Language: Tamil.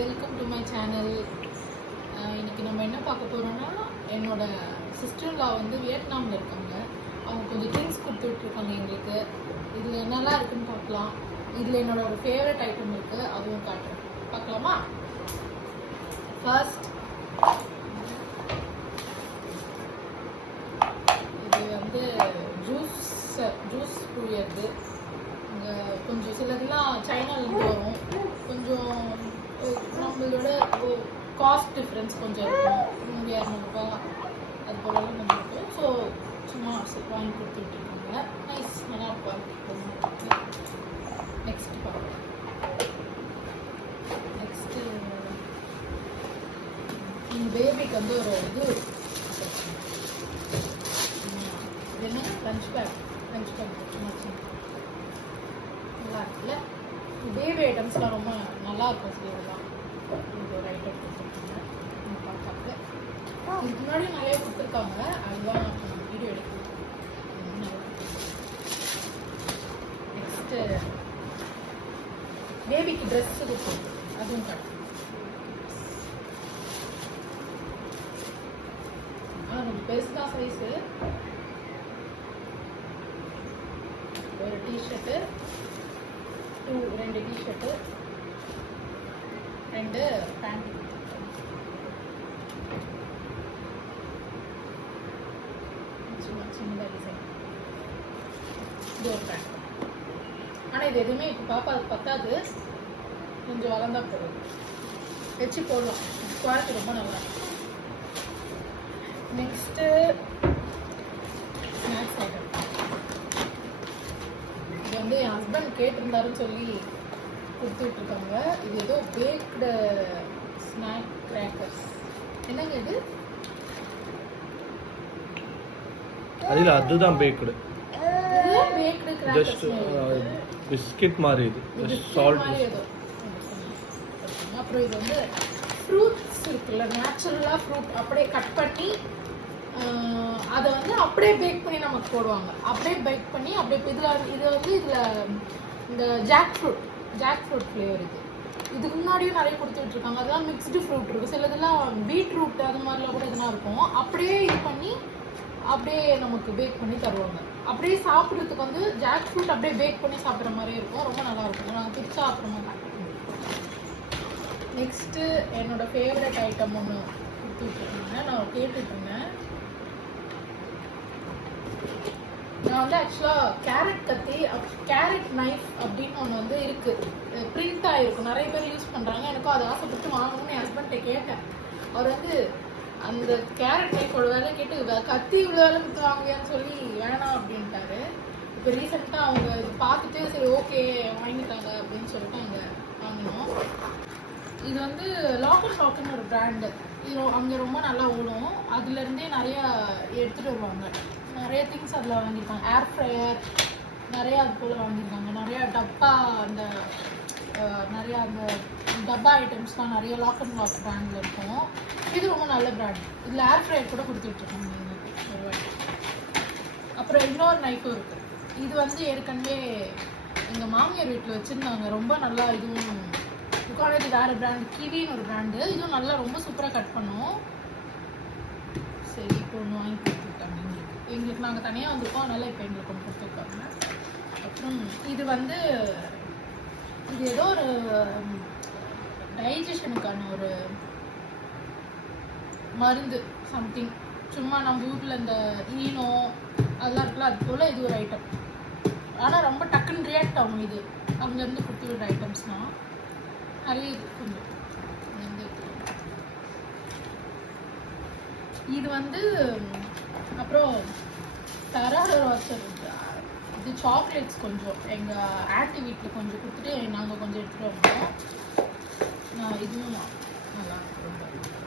Welcome to my channel. இன்றைக்கி நம்ம என்ன பார்க்க போகிறோம்னா, என்னோட சிஸ்டர்லா வந்து வியட்நாமில் இருக்காங்க. அவங்க கொஞ்சம் திங்ஸ் கொடுத்து விட்ருக்காங்க எங்களுக்கு. இதில் என்னெல்லாம் இருக்குதுன்னு பார்க்கலாம். இதில் என்னோட ஒரு ஃபேவரட் ஐட்டம் இருக்குது, அதுவும் காட்டுறேன். பார்க்கலாமா? ஃபர்ஸ்ட் இது வந்து ஜூஸ் புழியறது. இங்கே கொஞ்சம் சிலதெல்லாம் சைனாலேருந்து வரும். கொஞ்சம் நம்மளோட காஸ்ட் டிஃப்ரென்ஸ் கொஞ்சம் இருக்கும். 200-200 அது போலலாம் கொஞ்சம் இருக்கும். ஸோ சும்மா வாங்கி கொடுத்துட்ருக்காங்க. நைஸ், நல்லா இருக்கும். நெக்ஸ்ட் பார்க்கலாம். நெக்ஸ்ட்டு எங்கள் பேபிக்கு வந்து ஒரு இது என்ன லஞ்ச் பேக் சும்மா நல்லா இருக்குல்ல. பேபி ஐட்டம்ஸ்லாம் ரொம்ப நல்லா இருக்கும். சிலதெல்லாம் இது ஒரு ஐட்டம் கொடுத்துருக்காங்க. பார்த்தாக்க இதுக்கு முன்னாடி நிறைய கொடுத்துருக்காங்க. அதுதான் வீடியோ எடுக்கணும். நெக்ஸ்ட்டு பேபிக்கு ட்ரெஸ்ஸு கொடுத்துருக்கு, அதுவும் காட்டு. கொஞ்சம் பெருசு தான் சைஸு. ஒரு டிஷர்ட்டு, 2 டிஷர்ட்டு, 2 பேண்ட். சின்ன டிசைன். இது ஒரு பேண்ட். ஆனால் இது எதுவுமே இப்போ பாப்பா அது பத்தாது, கொஞ்சம் வளர்ந்தா போதும். வச்சு போடலாம். குவாலிட்டி ரொம்ப நல்லா இருக்கும். Next snacks item. இது வந்து என் ஹஸ்பண்ட் கேட்டிருந்தாருன்னு சொல்லி கொடுத்து விட்ருக்காங்க. இது ஏதோ பேக்டு ஸ்நாக் கிராக்கர்ஸ். என்னங்க இது? அதில் அதுதான் பேக்டு. Packed crackers. பிஸ்கெட் மாதிரி. இது சால்ட் மாதிரி ஏதோ. அப்புறம் இது வந்து ஃப்ரூட்ஸ் இருக்குல்ல, நேச்சுரலாக ஃப்ரூட் அப்படியே கட் பண்ணி அதை வந்து அப்படியே பேக் பண்ணி நமக்கு போடுவாங்க. அப்படியே பேக் பண்ணி அப்படியே இதில் இந்த ஜாக் ஃப்ரூட் ஃப்ளேவர். இதுக்கு முன்னாடியும் நிறைய கொடுத்து விட்ருக்காங்க. அதெல்லாம் மிக்ஸ்டு ஃப்ரூட் இருக்குது. சிலதெல்லாம் பீட்ரூட் அது மாதிரிலாம் கூட எதுனா இருக்கும். அப்படியே இது பண்ணி அப்படியே நமக்கு பேக் பண்ணி தருவாங்க. அப்படியே சாப்பிட்றதுக்கு வந்து ஜாக் ஃப்ரூட் அப்படியே பேக் பண்ணி சாப்பிட்ற மாதிரியே இருக்கும். ரொம்ப நல்லா இருக்கும். நாங்கள் பிடிச்சா அப்புறமா காட்டுறோம். நெக்ஸ்ட்டு என்னோட ஃபேவரட் ஐட்டம் ஒன்று கொடுத்து விட்ருக்காங்க. நான் கேட்டுட்டு இருந்தேன். நான் வந்து ஆக்சுவலாக கேரட் நைஃப் அப்படின்னு ஒன்று வந்து இருக்குது. பிரிண்ட் ஆகிருக்கும், நிறைய பேர் யூஸ் பண்ணுறாங்க. எனக்கும் அதை ஆசைப்பட்டு வாங்கணும்னு என் ஹஸ்பண்ட்டை கேட்டேன். அவர் வந்து அந்த கேரட் நைஃபோட வேலை கேட்டு கத்தி இவ்வளோ வேலை கொடுத்துவாங்கன்னு சொல்லி வேணாம் அப்படின்ட்டாரு. இப்போ ரீசெண்டாக அவங்க இது பார்த்துட்டு சரி ஓகே வாங்கிட்டாங்க அப்படின்னு சொல்லிட்டு அங்கே வாங்கினோம். இது வந்து லாக்குன்னு ஒரு பிராண்டு. இது அங்கே ரொம்ப நல்லா ஓடும். அதுலேருந்தே நிறையா எடுத்துகிட்டு வருவாங்க. நிறைய திங்ஸ் அதில் வாங்கியிருக்காங்க. ஏர் ஃப்ரையர் நிறையா அது போல் வாங்கியிருக்காங்க. நிறையா டப்பா நிறையா அந்த டப்பா ஐட்டம்ஸ்லாம் நிறைய லாக் பிராண்டில் இருக்கும். இது ரொம்ப நல்ல பிராண்ட். இதில் ஏர் ஃப்ரையர் கூட கொடுத்துட்ருக்காங்க ஒரு வாட்டி. அப்புறம் இன்னொரு நைஃபும் இருக்குது. இது வந்து ஏற்கனவே எங்கள் மாமியார் வீட்டில் வச்சுருந்தாங்க. ரொம்ப நல்லா இதுவும் இது வேறு பிராண்ட், கிவின்னு ஒரு பிராண்டு. இதுவும் நல்லா ரொம்ப சூப்பராக கட் பண்ணும். சரி, இப்போ ஒன்று வாங்கி கொடுத்துருக்காங்க எங்களுக்கு. நாங்கள் தனியாக வந்திருக்கோம், அதனால் இப்போ எங்களுக்கு ஒன்று கொடுத்துருக்காங்க. அப்புறம் இது வந்து இது ஏதோ ஒரு டைஜஷனுக்கான ஒரு மருந்து சம்திங். சும்மா நம்ம வீட்டில் இந்த ஈனோ அதெல்லாம் இருக்குல்ல, அது போல் இது ஒரு ஐட்டம். ஆனால் ரொம்ப டக்குன்னு ரியாக்ட் ஆகும். இது அங்கேருந்து கொடுத்து விடுற ஐட்டம்ஸ்னால் நிறைய கொஞ்சம். இது வந்து அப்புறம் தரார வாசர். இது சாக்லேட்ஸ் கொஞ்சம் எங்கள் ஆன்ட்டி வீட்டில் கொஞ்சம் கொடுத்துட்டு நாங்கள் கொஞ்சம் எடுத்துகிட்டு வந்தோம். இதுவும் நல்லா இருக்கும்.